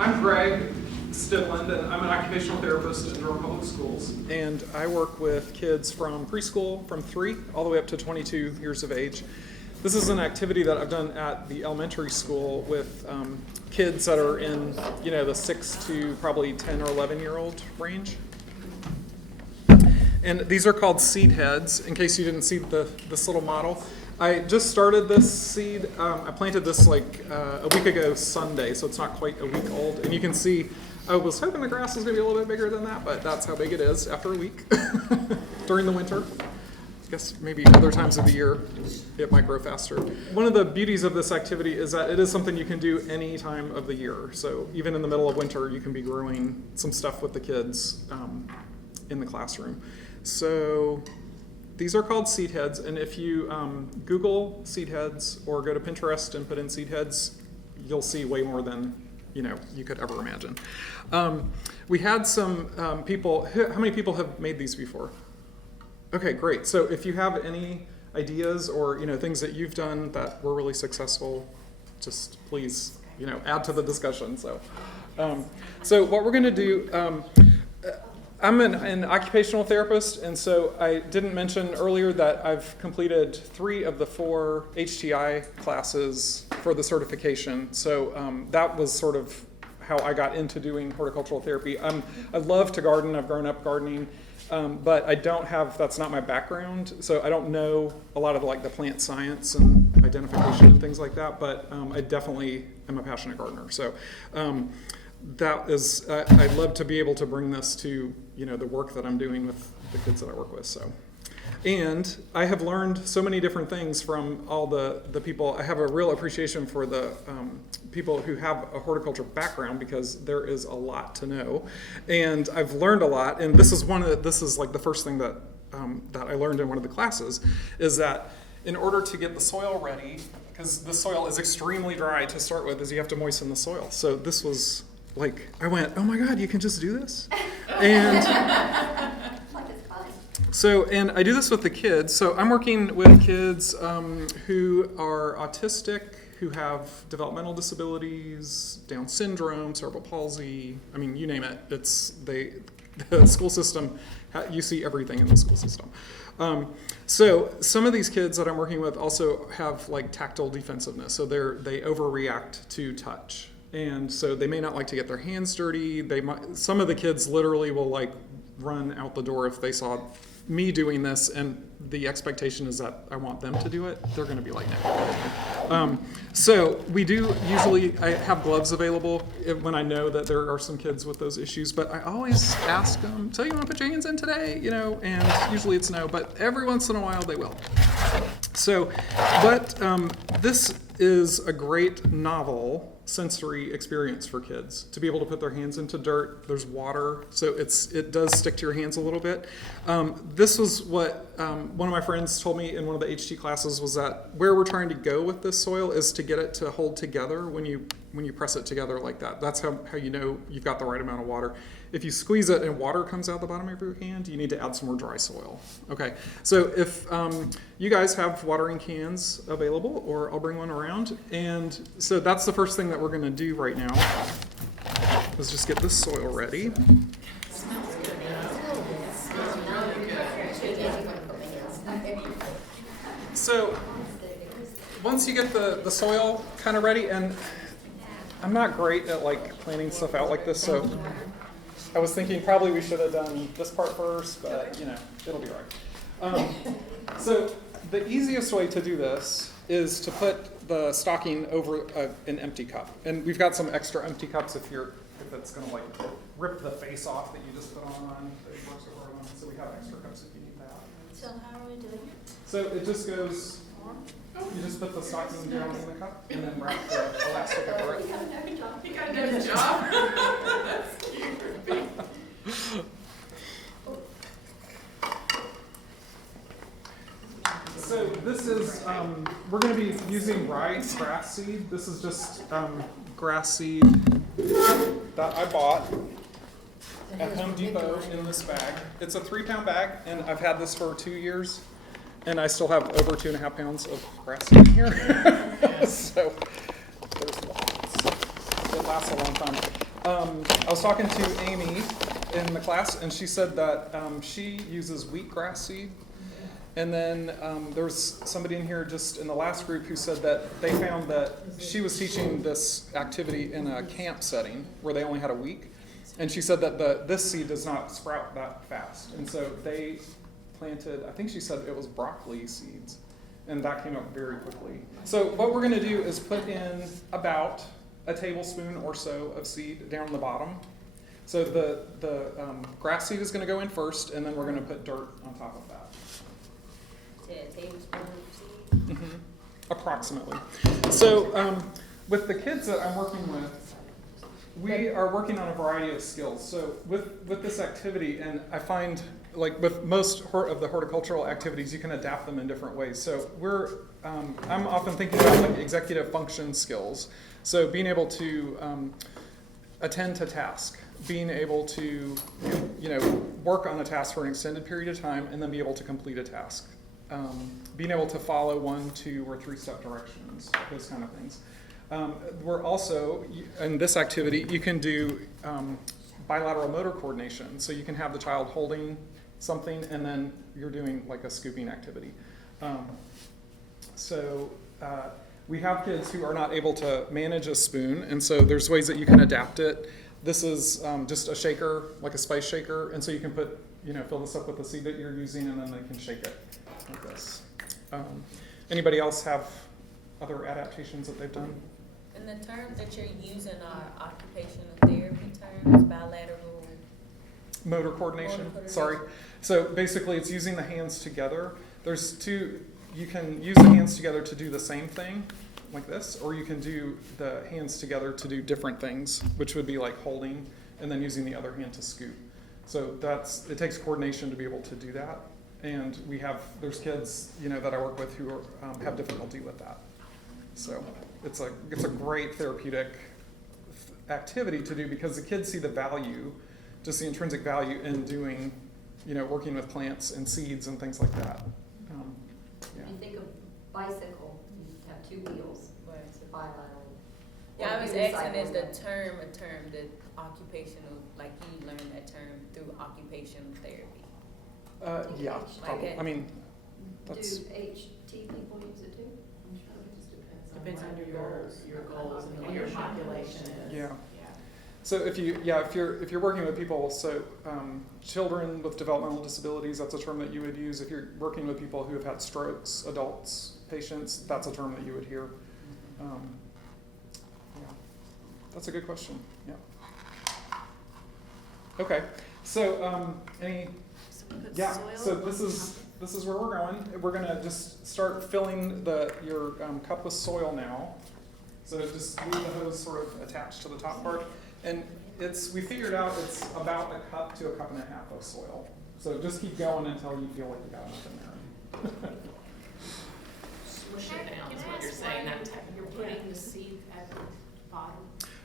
I'm Greg Stivland, and I'm an occupational therapist in Durham Public Schools. And I work with kids from preschool, from 3 all the way up to 22 years of age. This is an activity that I've done at the elementary school with kids that are in, the 6 to probably 10 or 11-year-old range. And these are called seed heads, in case you didn't see this little model. I just started this seed. I planted this like a week ago Sunday, so it's not quite a week old. And you can see, I was hoping the grass was going to be a little bit bigger than that, but that's how big it is after a week during the winter. I guess maybe other times of the year it might grow faster. One of the beauties of this activity is that it is something you can do any time of the year. So even in the middle of winter, you can be growing some stuff with the kids in the classroom. So these are called seed heads, and if you Google seed heads or go to Pinterest and put in seed heads, you'll see way more than you could ever imagine. We had some people. How many people have made these before? Okay, great. So if you have any ideas or things that you've done that were really successful, just please add to the discussion. So what we're going to do. I'm an occupational therapist, and so I didn't mention earlier that I've completed 3 of the 4 HTI classes for the certification. So that was sort of how I got into doing horticultural therapy. I love to garden. I've grown up gardening, but I don't have, that's not my background. So I don't know a lot of the plant science and identification and things like that, but I definitely am a passionate gardener. So that is, I'd love to be able to bring this to the work that I'm doing with the kids that I work with. So, and I have learned so many different things from all the people. I have a real appreciation for the people who have a horticulture background, because there is a lot to know, and I've learned a lot. And this is like the first thing that I learned in one of the classes, is that in order to get the soil ready, because the soil is extremely dry to start with, is you have to moisten the soil. So this was I went, oh my God, you can just do this? And so, and I do this with the kids. So I'm working with kids who are autistic, who have developmental disabilities, Down syndrome, cerebral palsy. I mean, you name it. The school system, you see everything in the school system. So some of these kids that I'm working with also have tactile defensiveness. So they overreact to touch. And so they may not like to get their hands dirty. Some of the kids literally will run out the door if they saw me doing this, and the expectation is that I want them to do it. They're going to be like, no. So we do usually, I have gloves available when I know that there are some kids with those issues, but I always ask them, so you want to put your hands in today? And usually it's no, but every once in a while they will. So, but this is a great novel sensory experience for kids to be able to put their hands into dirt. There's water, so it does stick to your hands a little bit. This was what one of my friends told me in one of the HT classes, was that where we're trying to go with this soil is to get it to hold together when you press it together like that. That's how you know you've got the right amount of water. If you squeeze it and water comes out the bottom of your hand, you need to add some more dry soil. Okay, so if you guys have watering cans available, or I'll bring one around. And so that's the first thing that we're going to do right now. Let's just get this soil ready. So once you get the soil kind of ready, and I'm not great at planning stuff out like this, so I was thinking probably we should have done this part first, but it'll be right. So the easiest way to do this is to put the stocking over an empty cup, and we've got some extra empty cups if it's going to rip the face off that you just put on. So we have extra cups if you need that. So how are we doing it? So it just goes. You just put the stocking down in the cup and then wrap the elastic over it. He got another job. That's cute. So this is, we're going to be using grass seed. This is just grass seed that I bought at Home Depot in this bag. It's a 3-pound bag, and I've had this for 2 years. And I still have over 2.5 pounds of grass seed in here. So there's lots. It lasts a long time. I was talking to Amy in the class, and she said that she uses wheatgrass seed. And then there's somebody in here just in the last group who said that they found that she was teaching this activity in a camp setting where they only had a week. And she said that this seed does not sprout that fast. And so they planted, I think she said it was broccoli seeds. And that came up very quickly. So what we're going to do is put in about a tablespoon or so of seed down the bottom. So the grass seed is going to go in first, and then we're going to put dirt on top of that. A tablespoon of seed. Mm-hmm. Approximately. So with the kids that I'm working with, we are working on a variety of skills. So with this activity, and I find like with most of the horticultural activities, you can adapt them in different ways. So I'm often thinking about like executive function skills. So being able to attend to task, being able to work on a task for an extended period of time, and then be able to complete a task. Being able to follow 1, 2, or 3-step directions, those kind of things. We're also, in this activity, you can do bilateral motor coordination. So you can have the child holding something, and then you're doing like a scooping activity. We have kids who are not able to manage a spoon, and so there's ways that you can adapt it. This is just a shaker, like a spice shaker, and so you can fill this up with the seed that you're using, and then they can shake it like this. Anybody else have other adaptations that they've done? And the terms that you're using are occupational therapy terms, bilateral. Motor coordination. Sorry. So basically it's using the hands together. There's two, you can use the hands together to do the same thing, like this, or you can do the hands together to do different things, which would be like holding and then using the other hand to scoop. So it takes coordination to be able to do that. And there's kids, that I work with who have difficulty with that. So it's a great therapeutic activity to do because the kids see the value, just the intrinsic value in doing, working with plants and seeds and things like that. When you think of bicycle, you have 2 wheels, Right. it's a bilateral. Yeah, I was Or asking, is unicycle. the term a term that occupational, like you learned that term through occupational therapy? Yeah, Like probably. it. I mean, Do that's, HT people use it too? I'm sure It just Depends on your goals and your population is. yeah. So if you're working with people, so children with developmental disabilities, that's a term that you would use. If you're working with people who have had strokes, adults, patients, that's a term that you would hear. That's a good question. Yeah. Okay. So So this is where we're going. We're gonna just start filling your cup with soil now. So just leave the hose sort of attached to the top part. And we figured out it's about a cup to a cup and a half of soil. So just keep going until you feel like you got enough in there. Smush it down is what you're saying, you're putting the seed at the bottom.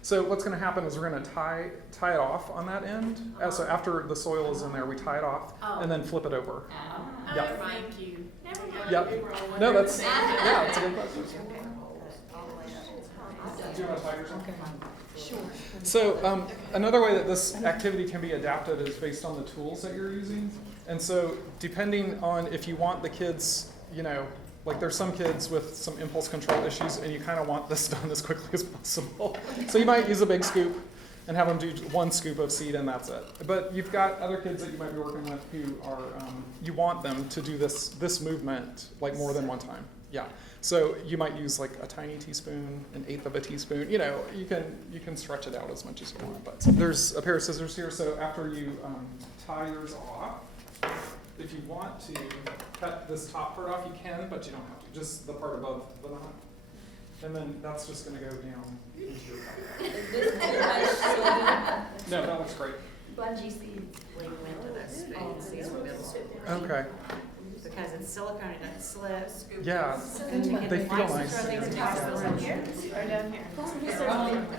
So what's going to happen is we're going to tie it off on that end. So after the soil is in there, we tie it off and then flip it over. Oh, Yep. thank you. Never mind. Yep. No, that's a good question. Do you want to tie yours on? Sure. So another way that this activity can be adapted is based on the tools that you're using. And so depending on if you want the kids, like there's some kids with some impulse control issues and you kind of want this done as quickly as possible. So you might use a big scoop and have them do 1 scoop of seed and that's it. But you've got other kids that you might be working with who are, you want them to do this movement like more than one time. Yeah. So you might use like a tiny teaspoon, 1/8 of a teaspoon. You can stretch it out as much as you want. But there's a pair of scissors here. So after you tie yours off, if you want to cut this top part off, you can, but you don't have to. Just the part above the knot. And then that's just going to go down into your cup. Is this too much soil? No, that looks great. Bungee seed. Lean into this spoon, these are middle school. Okay. Because it's silicone, it doesn't slip. Yeah. And you can They feel like nice. throw things across the room. Or down here.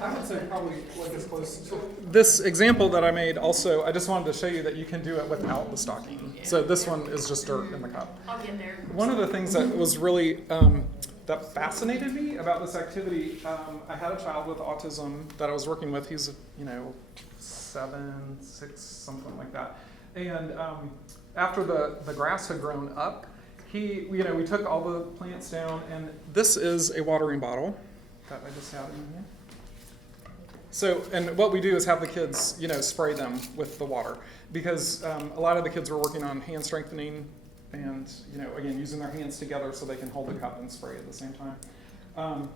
I would say probably like as close. This example that I made also, I just wanted to show you that you can do it without the stocking. So this one is just dirt in the cup. I'll get there. One of the things that was really that fascinated me about this activity, I had a child with autism that I was working with. He's, 7, 6, something like that. And after the grass had grown up, we took all the plants down, and this is a watering bottle that I just had in here. So, and what we do is have the kids, spray them with the water, because a lot of the kids were working on hand strengthening and, again, using their hands together so they can hold the cup and spray at the same time.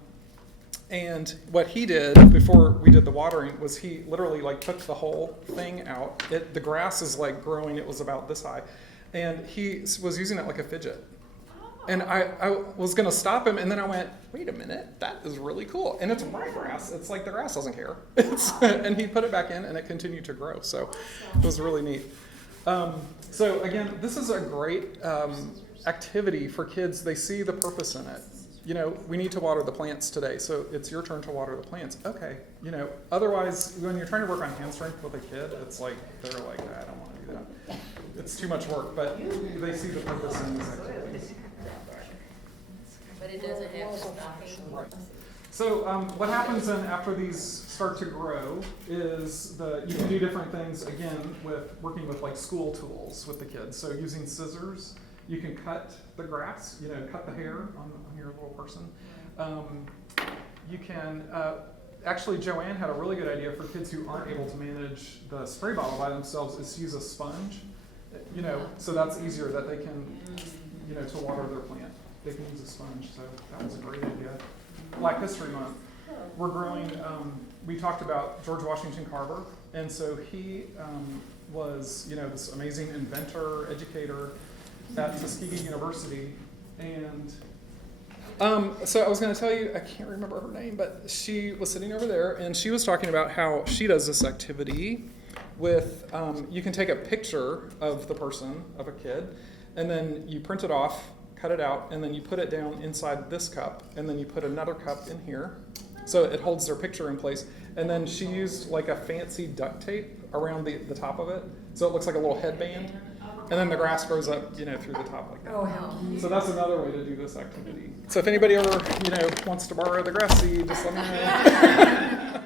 And what he did before we did the watering was he literally took the whole thing out. The grass is growing, it was about this high, and he was using it like a fidget. And I was going to stop him, and then I went, wait a minute, that is really cool. And it's ryegrass. It's like the grass doesn't care. And he put it back in, and it continued to grow. So it was really neat. So again, this is a great activity for kids. They see the purpose in it. We need to water the plants today, so it's your turn to water the plants. Okay. Otherwise, when you're trying to work on hand strength with a kid, it's they're like, I don't want to do that. It's too much work, but they see the purpose in these activities. But it doesn't have to stop. Right. So what happens then after these start to grow is you can do different things, again, with working with school tools with the kids. So using scissors, you can cut the grass, cut the hair on your little person. You can, actually Joanne had a really good idea for kids who aren't able to manage the spray bottle by themselves, is to use a sponge, so that's easier that they can, to water their plant. They can use a sponge, so that was a great idea. Black History Month, we're growing, we talked about George Washington Carver, and so he was, this amazing inventor, educator at Tuskegee University, and so I was going to tell you, I can't remember her name, but she was sitting over there, and she was talking about how she does this activity with, you can take a picture of the person, of a kid, and then you print it off, cut it out, and then you put it down inside this cup, and then you put another cup in here, so it holds their picture in place. And then she used a fancy duct tape around the top of it, so it looks like a little headband, and then the grass grows up, through the top like that. Oh, how cute. So that's another way to do this activity. So if anybody ever, wants to borrow the grass seed, just let me know.